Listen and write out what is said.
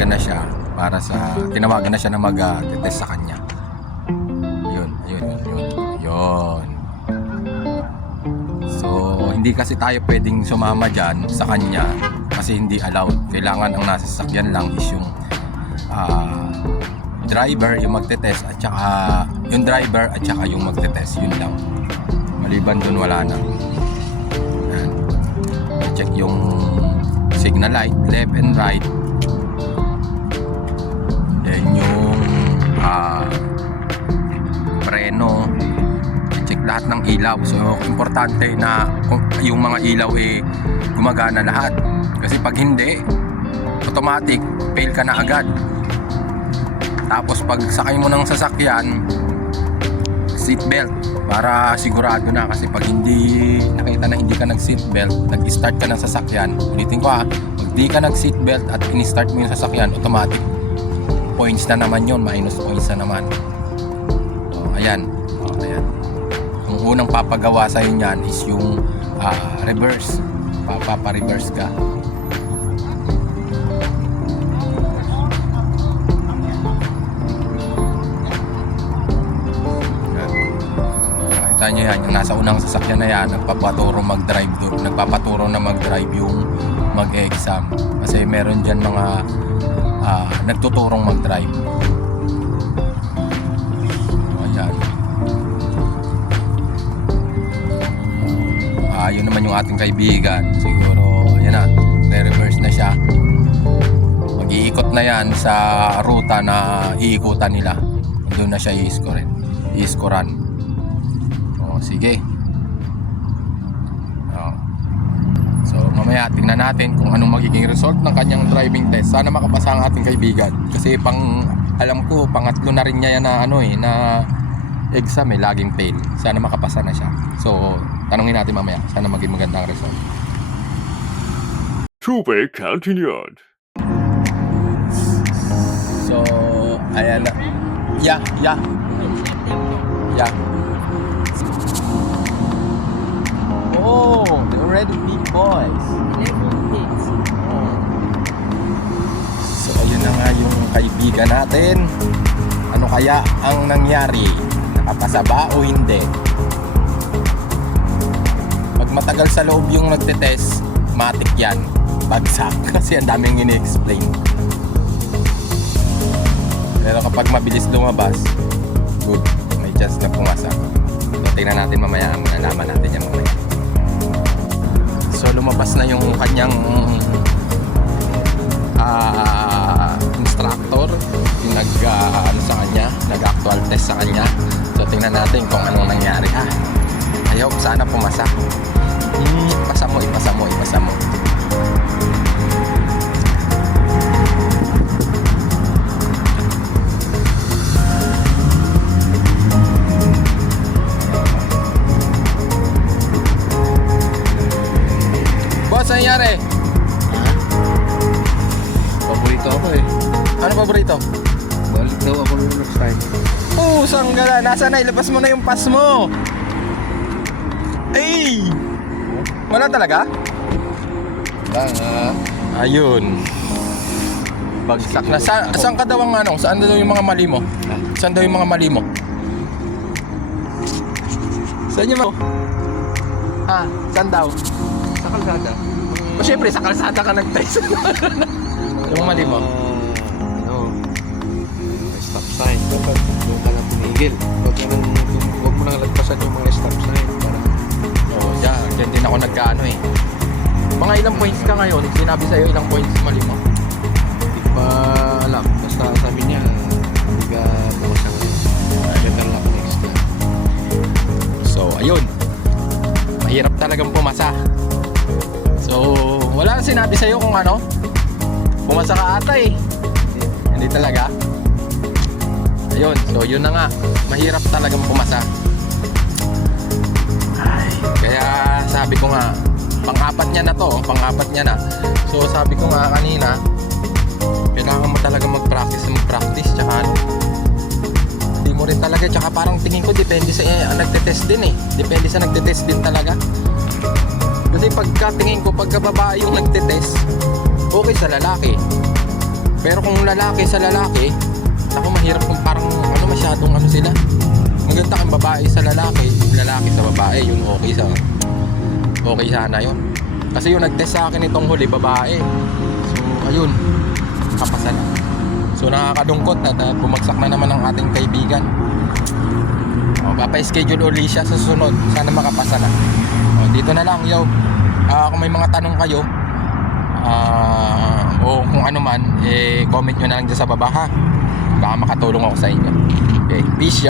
tinawagan na siya para sa tinawagan na siya na mag-test sa kanya. Yun, yun, yun, yun. So, hindi kasi tayo pwedeng sumama dyan sa kanya kasi hindi allowed. Kailangan ang nasa sasakyan lang is yung ah, driver yung magte-test at saka yung driver at saka yung magte-test. Yun lang. Maliban dun wala na. Check yung signal light, left and right. Ilaw. So, importante na yung mga ilaw eh gumagana lahat. Kasi pag hindi, automatic, fail ka na agad. Tapos pag sakay mo ng sasakyan, seatbelt para sigurado na kasi pag hindi nakita na hindi ka nag seatbelt nag-start ka ng sasakyan ulitin ko ha pag di ka nag seatbelt at in-start mo yung sasakyan automatic points na naman yon minus points na naman so, ayan o, ayan unang papagawa sa niyan is yung ah, reverse papapa-reverse ka Nakita nyo yan, yung nasa unang sasakyan na yan, nagpapaturo mag-drive doon, nagpapaturo na mag-drive yung mag-exam. Kasi meron dyan mga ah, nagtuturong mag-drive. Yung ating kaibigan. Siguro, yan na, re-reverse na siya. Mag-iikot na yan sa ruta na iikutan nila. Doon na siya i-score. I-scorean. O, sige. O. So, mamaya tingnan natin kung anong magiging result ng kanyang driving test. Sana makapasa ang ating kaibigan. Kasi pang, alam ko, pangatlo na rin niya yan na ano eh, na exam eh, laging fail. Sana makapasa na siya. So, tanungin natin mamaya. Sana maging magandang result. 储备 continued. So, ayan na. Yeah, yeah. Yeah. Oh, they're already big boys. So, ayun na nga yung kaibigan natin. Ano kaya ang nangyari? Nakapasa ba o hindi? Matagal sa loob yung nagte-test, matik yan. Bagsak. Kasi ang daming ini-explain. Pero kapag mabilis lumabas, good. May chance na pumasa. So, tingnan natin mamaya. Malalaman natin yan mamaya. So, lumabas na yung kanyang ah, instructor yung nag ah, ano sa kanya nag actual test sa kanya so tingnan natin kung anong nangyari ha I hope sana pumasa hmm, ipasa mo ipasa mo ipasa mo boss ano nangyari Paborito ako eh. ano paborito Balik daw ako nung next time. Oh, na? Nasaan na? Ilabas mo na yung pass mo. Ay! Wala talaga? Wala nga. Ayun. Bagsak na. Sa, saan ka daw ang ano? Saan daw yung mga mali mo? Saan daw yung mga mali mo? Saan yung mo? Ha? Saan daw? Sa kalsada. O syempre, sa kalsada ka nag-test. yung mali mo? Ah, ano, stop sign. Doon ka lang nang, huwag mo nang lagpasan yung mga stop Diyan din ako nagkaano eh. Mga ilang points ka ngayon? Sinabi sa'yo ilang points mali mo? hindi pa alam. Basta sabi niya, hindi ka bukas na Better luck next time. So, ayun. Mahirap talagang pumasa. So, wala nang sinabi sa'yo kung ano. Pumasa ka ata eh. Hindi, hindi talaga. Ayun, so yun na nga. Mahirap talagang pumasa. Sabi ko nga, pang-apat niya na to, oh, pang-apat niya na. So, sabi ko nga kanina, kailangan mo talaga mag-practice, mag-practice, tsaka ano, hindi mo rin talaga tsaka parang tingin ko depende sa eh, nagte-test din eh depende sa nagte-test din talaga kasi pagka tingin ko pagka babae yung nagte-test okay sa lalaki Pero kung lalaki sa lalaki, ako mahirap kung parang ano masyadong ano sila. Maganda kang babae sa lalaki, lalaki sa babae, yun okay sa okay sana yun. Kasi yung nag-test sa akin itong huli, babae. So, ayun, kapasa na. So, nakakadungkot at uh, bumagsak na naman ang ating kaibigan. O, papa-schedule uli siya sa susunod. Sana makapasa na. O, dito na lang, yo. Ah, kung may mga tanong kayo, ah, o kung ano man, eh, comment nyo na lang dyan sa baba, ha? Baka makatulong ako sa inyo. Okay, peace.